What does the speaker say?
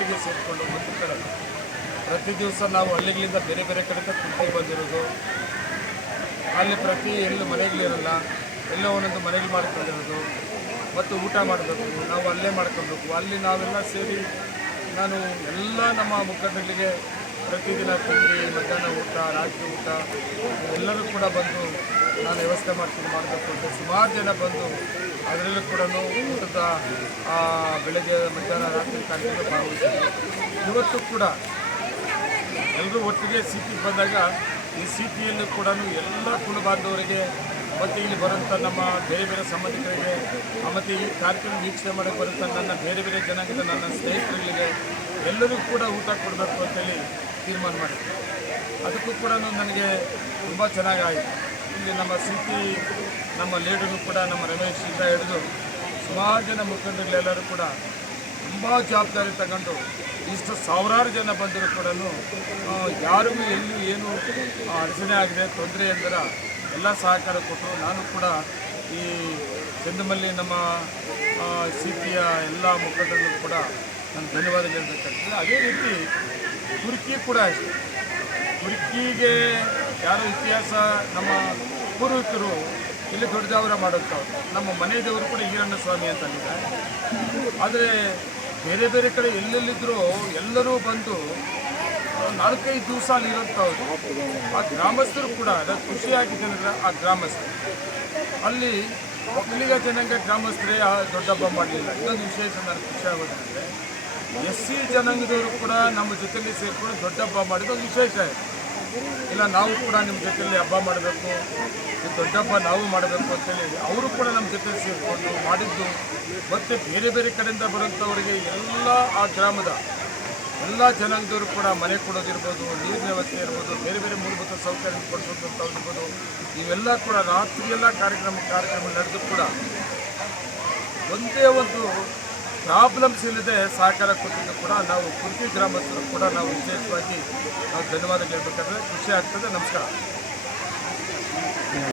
ಒಟ್ಟಿಗೆ ಸೇರಿಕೊಂಡು ಒಂದು ಕಡೆ ಪ್ರತಿ ದಿವಸ ನಾವು ಹಳ್ಳಿಗಳಿಂದ ಬೇರೆ ಬೇರೆ ಕಡೆಯಿಂದ ಕುರ್ತಿ ಬಂದಿರೋದು, ಅಲ್ಲಿ ಪ್ರತಿ ಎಲ್ಲಿ ಮನೆಗಳಿರಲ್ಲ, ಎಲ್ಲೋ ಒಂದೊಂದು ಮನೆಗಳು ಮಾಡ್ಕೊಂಡಿರೋದು ಮತ್ತು ಊಟ ಮಾಡಬೇಕು, ನಾವು ಅಲ್ಲೇ ಮಾಡ್ಕೊಬೇಕು. ಅಲ್ಲಿ ನಾವೆಲ್ಲ ಸೇರಿ ನಾನು ಎಲ್ಲ ನಮ್ಮ ಮುಖಂಡಗಳಿಗೆ ಪ್ರತಿದಿನ ತಿಂಡಿ, ಮಧ್ಯಾಹ್ನ ಊಟ, ರಾತ್ರಿ ಊಟ ಎಲ್ಲರೂ ಕೂಡ ಬಂದು ನಾನು ವ್ಯವಸ್ಥೆ ಮಾಡಬೇಕು ಅಂತ ಸುಮಾರು ಜನ ಬಂದು ಅದರಲ್ಲೂ ಕೂಡ ಊಟದ ಬೆಳಗ್ಗೆ ಮಧ್ಯಾಹ್ನ ರಾತ್ರಿ ಕಾರ್ಯಕ್ರಮ ಭಾಗವಹಿಸಿದ್ರು. ಇವತ್ತು ಕೂಡ ಎಲ್ಲರೂ ಒಟ್ಟಿಗೆ ಸಿಟಿಗೆ ಬಂದಾಗ ಈ ಸಿಟಿಯಲ್ಲೂ ಕೂಡ ಎಲ್ಲ ಕುಲ ಬಾಂಧವರಿಗೆ ಮತ್ತು ಇಲ್ಲಿ ಬರುವಂಥ ನಮ್ಮ ಬೇರೆ ಬೇರೆ ಸಂಬಂಧಿಕರಿಗೆ ಮತ್ತು ಈ ಕಾರ್ಯಕ್ರಮ ವೀಕ್ಷಣೆ ಮಾಡೋಕ್ಕೆ ಬರುವಂಥ ನನ್ನ ಬೇರೆ ಬೇರೆ ಜನಾಂಗದ ನನ್ನ ಸ್ನೇಹಿತರುಗಳಿಗೆ ಎಲ್ಲರಿಗೂ ಕೂಡ ಊಟ ಕೊಡಬೇಕು ಅಂತೇಳಿ ತೀರ್ಮಾನ ಮಾಡಿದ್ದೆ. ಅದಕ್ಕೂ ಕೂಡ ನನಗೆ ತುಂಬ ಚೆನ್ನಾಗಾಯಿತು. ಇಲ್ಲಿ ನಮ್ಮ ಸಿಟಿ ನಮ್ಮ ಲೀಡರು ಕೂಡ ನಮ್ಮ ರಮೇಶ್ ಇಂದ ಹಿಡಿದು ಸುಮಾರು ಜನ ಮುಖಂಡರುಗಳೆಲ್ಲರೂ ಕೂಡ ತುಂಬ ಜವಾಬ್ದಾರಿ ತಗೊಂಡು ಇಷ್ಟು ಸಾವಿರಾರು ಜನ ಬಂದರೂ ಕೂಡ ಯಾರಿಗೂ ಎಲ್ಲೂ ಏನು ಅಡಚಣೆ ಆಗಿದೆ, ತೊಂದರೆ ಎಂದರೆ ಎಲ್ಲ ಸಹಕಾರ ಕೊಟ್ಟರು. ನಾನು ಕೂಡ ಈ ಚಂದಮಲ್ಲಿ ನಮ್ಮ ಸಿಟಿಯ ಎಲ್ಲ ಮುಖಂಡರಿಗೂ ಕೂಡ ನಾನು ಧನ್ಯವಾದ ಹೇಳಬೇಕಾಗ್ತದೆ. ಅದೇ ರೀತಿ ತುರ್ಕಿ ಕೂಡ ಅಷ್ಟೇ. ತುರ್ಕಿಗೆ ಯಾರೋ ಇತಿಹಾಸ ನಮ್ಮ ಪೂರ್ವಿಕರು ಇಲ್ಲಿ ದೊಡ್ಡ ದೇವರ ಮಾಡುತ್ತವ್ರು, ನಮ್ಮ ಮನೆ ದೇವರು ಕೂಡ ಈರಣ್ಣ ಸ್ವಾಮಿ ಅಂತಂದಿದೆ. ಆದರೆ ಬೇರೆ ಬೇರೆ ಕಡೆ ಎಲ್ಲೆಲ್ಲಿದ್ದರೂ ಎಲ್ಲರೂ ಬಂದು 4-5 ದಿವಸ ಅಲ್ಲಿ ಇರುತ್ತವ್ರು. ಆ ಗ್ರಾಮಸ್ಥರು ಕೂಡ ಅದಕ್ಕೆ ಖುಷಿಯಾಗಿದೆ ಅಂದರೆ ಆ ಗ್ರಾಮಸ್ಥರು ಅಲ್ಲಿ ಒಕ್ಕಲಿಗ ಜನಾಂಗ ಗ್ರಾಮಸ್ಥರೇ ದೊಡ್ಡ ಹಬ್ಬ ಮಾಡಲಿಲ್ಲ. ಇನ್ನೊಂದು ವಿಶೇಷ ನನಗೆ ಖುಷಿ ಆಗೋದಂದರೆ SC ಜನಾಂಗದವರು ಕೂಡ ನಮ್ಮ ಜೊತೆಯಲ್ಲಿ ಸೇರಿಕೊಂಡು ದೊಡ್ಡ ಹಬ್ಬ ಮಾಡಿದ್ದು ಒಂದು ವಿಶೇಷ ಇದೆ. ಇಲ್ಲ ನಾವು ಕೂಡ ನಿಮ್ಮ ಜೊತೆಯಲ್ಲಿ ಹಬ್ಬ ಮಾಡಬೇಕು, ದೊಡ್ಡ ಹಬ್ಬ ನಾವು ಮಾಡಬೇಕು ಅಂತೇಳಿ ಅವರು ಕೂಡ ನಮ್ಮ ಜೊತೆ ಸೇರಿಕೊಂಡು ಮಾಡಿದ್ದು. ಮತ್ತು ಬೇರೆ ಬೇರೆ ಕಡೆಯಿಂದ ಬರುವಂಥವರಿಗೆ ಎಲ್ಲ ಆ ಗ್ರಾಮದ ಎಲ್ಲ ಜನಾಂಗದವರು ಕೂಡ ಮನೆ ಕೊಡೋದಿರ್ಬೋದು, ನೀರಿನ ವ್ಯವಸ್ಥೆ ಇರ್ಬೋದು, ಬೇರೆ ಬೇರೆ ಮೂಲಭೂತ ಸೌಕರ್ಯ ಕೊಡಿಸೋದಂಥವ್ರಿರ್ಬೋದು, ಇವೆಲ್ಲ ಕೂಡ ರಾತ್ರಿಯೆಲ್ಲ ಕಾರ್ಯಕ್ರಮ ನಡೆದು ಕೂಡ ಒಂದೇ ಒಂದು ಪ್ರಾಬ್ಲಮ್ಸ್ ಇಲ್ಲದೆ ಸಹಕಾರ ಕೊಟ್ಟಿದ್ದು ಕೂಡ ನಾವು ಕುರ್ಕಿ ಗ್ರಾಮಸ್ಥರು ಕೂಡ ನಾವು ವಿಶೇಷವಾಗಿ ನಾವು ಧನ್ಯವಾದ ಹೇಳ್ಬೇಕಾದ್ರೆ ಖುಷಿ ಆಗ್ತದೆ. ನಮಸ್ಕಾರ.